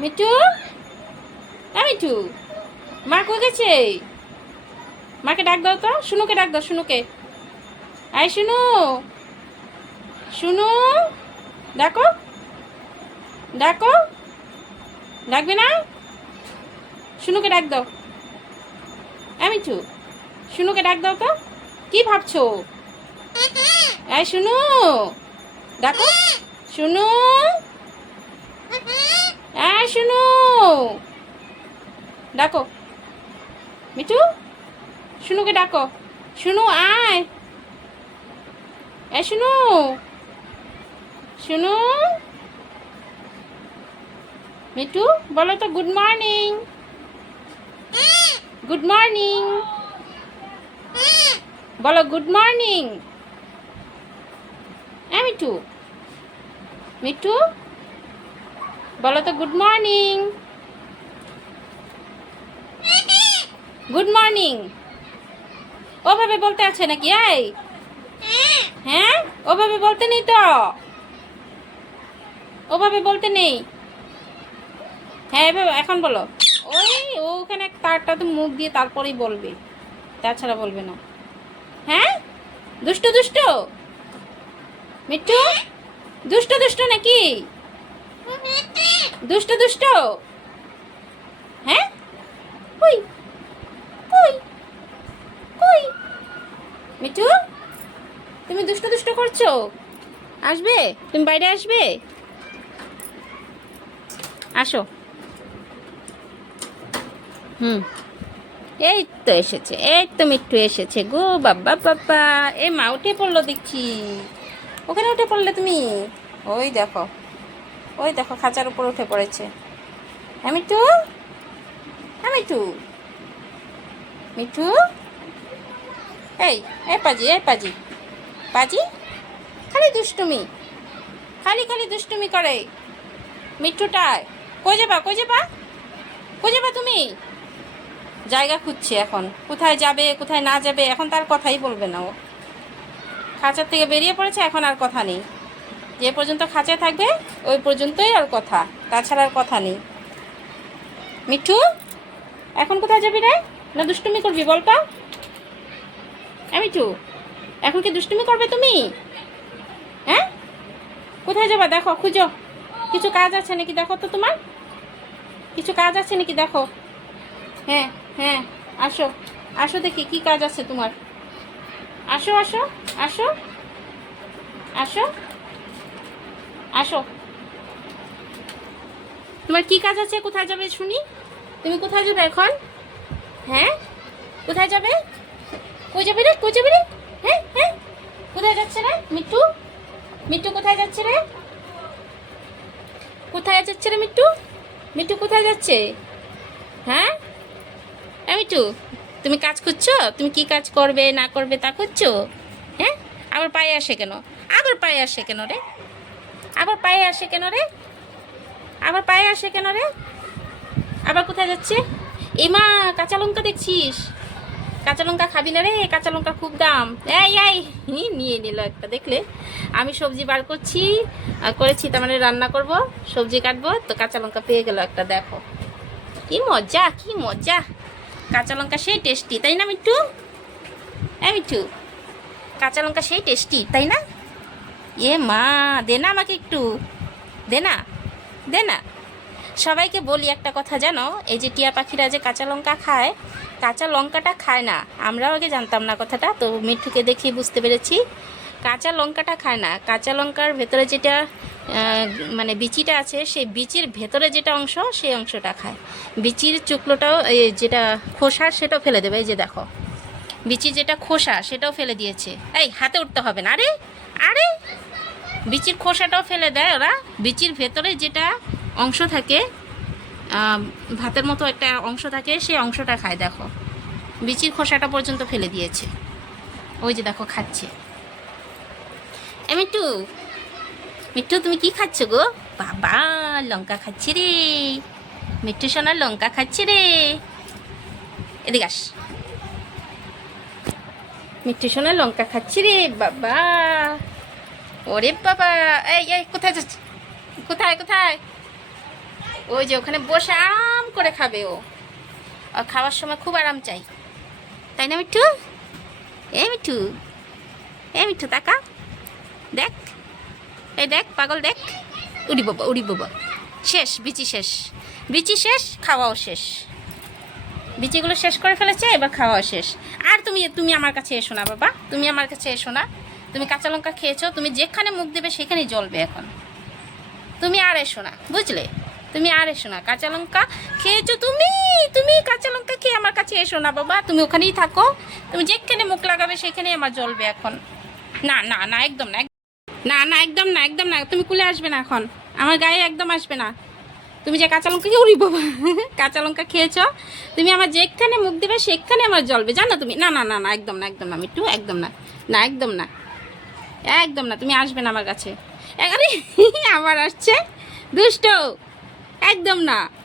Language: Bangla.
মিঠু হ্যাঁ? মিঠু? মা গেছে? মাকে ডাক দাও তো, শুনুকে ডাক দাও, শুনুকে। আয় শুনু শুনু, ডাকো ডাকো, ডাকবে না? শুনুকে ডাক দাও। হ্যাঁ মিঠু, শুনুকে ডাক দাও তো, কি ভাবছ? এই শুনু, ডাকো, শুনু। এই শুনু। ডাকো। মিঠু, শুনুকে ডাকো। শুনু, আয়। এই শুনু। শুনু। মিঠু, বলো তো গুড মর্নিং গুড মর্নিং বলো গুড মর্নিং হ্যাঁ মিঠু। মিঠু? বলো তো গুড মর্নিং গুড মর্নিং ওভাবে বলতে আছে নাকি, এই? হ্যাঁ? ওভাবে বলতে নেই তো? ওভাবে বলতে নেই? হ্যাঁ এভাবে, এখন বলো। ওই, ওখানে তারটা তো মুখ দিয়ে তারপরেই বলবে। তাছাড়া বলবে না। হ্যাঁ? দুষ্টু দুষ্টু? মিঠু? দুষ্ট দুষ্ট নাকি? দুষ্ট দুষ্ট? হ্যাঁ? কই? কই? কই? মিঠু, তুমি দুষ্ট দুষ্ট করছ? আসবে? তুমি বাইরে আসবে? আসো। হুম। এই তো এসেছে, এই তো মিঠু এসেছে গো বাবা বাবা। এ মা উঠে পড়ল দেখছি। ওখানে উঠে পড়লে তুমি? ওই দেখো। ওই দেখো খাঁচার উপর উঠে পড়েছে। হ্যাঁ মিঠু? হ্যাঁ মিঠু? মিঠু? এই এই পাজি এই পাজি। পাজি? খালি দুষ্টুমি। খালি খালি দুষ্টুমি করে। মিঠুটায় কই যাবা কই যাবা? কই যাবা তুমি? জায়গা খুঁজছে এখন। কোথায় যাবে, কোথায় না যাবে, এখন তার কথাই বলবে না ও। খাঁচার থেকে বেরিয়ে পড়েছে, এখন আর কথা নেই। যে পর্যন্ত খাঁচায় থাকবে, ওই পর্যন্তই আর কথা। তাছাড়া আর কথা নেই। মিঠু, এখন কোথায় যাবি রে? না দুষ্টুমি করবি বলটা হ্যাঁ মিঠু, এখন কি দুষ্টুমি করবে তুমি? হ্যাঁ? কোথায় যাবা? দেখো, খুঁজো। কিছু কাজ আছে নাকি? দেখো তো তোমার। কিছু কাজ আছে নাকি? দেখো। হ্যাঁ হ্যাঁ আসো। আসো দেখি, কি কাজ আছে তোমার? আসো আসো আসো। আসো। আসো। তোমার কি কাজ আছে? কোথায় যাবে শুনি? তুমি কোথায় যাবে এখন? হ্যাঁ? কোথায় যাবে? কই যাবে রে? কই যাবে রে? হ্যাঁ? হ্যাঁ? কোথায় যাচ্ছে রে? মিট্টু? মিট্টু কোথায় যাচ্ছে রে? কোথায় যাচ্ছে রে মিট্টু? মিট্টু কোথায় যাচ্ছে? হ্যাঁ? হ্যাঁ মিট্টু? তুমি কাজ করছ তুমি কি কাজ করবে, না করবে তা করছ হ্যাঁ? আবার পায়ে আসে কেন? আবার পায়ে আসে কেন রে? আবার পায়ে আসে কেন রে? আবার পায়ে আসে কেন রে? আবার কোথায় যাচ্ছে? এমা, কাঁচা লঙ্কা দেখছিস? কাঁচা লঙ্কা খাবি না রে? কাঁচা লঙ্কা খুব দাম। এই এই নিয়ে নিল একটা, দেখলে? আমি সবজি বার করছি, আর করেছি, তার মানে রান্না করব, সবজি কাটবো, তো কাঁচা লঙ্কা পেয়ে গেল একটা, দেখো। কি মজা কি মজা। কাঁচা লঙ্কা সেই টেস্টি তাই না মিঠু? হ্যাঁ মিঠু? কাঁচা লঙ্কা সেই টেস্টি তাই না? এ মা, দে না আমাকে একটু। দে না দে না। সবাইকে বলি একটা কথা জানো, এই যে টিয়া পাখিরা যে কাঁচা লঙ্কা খায়, কাঁচা লঙ্কাটা খায় না। আমরাও আগে জানতাম না কথাটা, তো মিঠুকে দেখি বুঝতে পেরেছি। কাঁচা লঙ্কাটা খায় না। কাঁচা লঙ্কার ভেতরে যেটা মানে বিচিটা আছে, সেই বিচির ভেতরে যেটা অংশ, সেই অংশটা খায়। বিচির চুকলোটাও যেটা খোসা, সেটাও ফেলে দেবে, এই যে দেখো। বিচি যেটা খোসা, সেটাও ফেলে দিয়েছে। এই, হাতে উঠতে হবে না। আরে আরে বিচির খোসাটাও ফেলে দেয় ওরা। বিচির ভেতরে যেটা অংশ থাকে ভাতের মতো একটা অংশ থাকে, সেই অংশটা খায়, দেখো। বিচির খোসাটা পর্যন্ত ফেলে দিয়েছে। ওই যে দেখো, খাচ্ছে। এ মিট্টু মিট্টু তুমি কি খাচ্ছ গো? বাবা, লঙ্কা খাচ্ছি রে। মিট্টু সোনার লঙ্কা খাচ্ছি রে। এদিকে আস। মিট্টু সোনার লঙ্কা খাচ্ছি রে, বাবা। ওরে বাবা, এই এই, কোথায় যাচ্ছে? কোথায় কোথায়? ওই যে ওখানে বসে আরাম করে খাবে ও। আর খাওয়ার সময় খুব আরাম চাই। তাই না মিঠু? এ মিঠু এ মিঠু, তাকা। দেখ, এই দেখ, পাগল দেখ। উড়ি বাবা উড়ি বাবা। শেষ, বিচি শেষ। বিচি শেষ, খাওয়াও শেষ। বিচিগুলো শেষ করে ফেলেছে, এবার খাওয়াও শেষ। আর তুমি তুমি আমার কাছে এসো না বাবা। তুমি আমার কাছে এসো না। তুমি কাঁচা লঙ্কা খেয়েছো, তুমি যেখানে মুখ দেবে সেখানেই জ্বলবে এখন। তুমি আর এসো না, বুঝলে? তুমি আর এসো না, কাঁচা লঙ্কা খেয়েছো তুমি? তুমি কাঁচা লঙ্কা খেয়ে আমার কাছে এসো না বাবা, তুমি ওখানেই থাকো। তুমি যেখানে মুখ লাগাবে সেখানেই আমার জ্বলবে এখন। না না না, একদম না না না, একদম না একদম না, তুমি কুলে আসবে না এখন। আমার গায়ে একদম আসবে না। তুমি যে কাঁচা লঙ্কা খেয়ে উড়ি বাবা, কাঁচা লঙ্কা খেয়েছো, তুমি আমার যেখানে মুখ দেবে সেখানে আমার জ্বলবে, জানো তুমি? না না না না, একদম না একদম না মিট্টু একদম না না, একদম না। একদম না তুমি আসবে না আমার কাছে। আরে আবার আসছে। দুষ্ট। একদম না।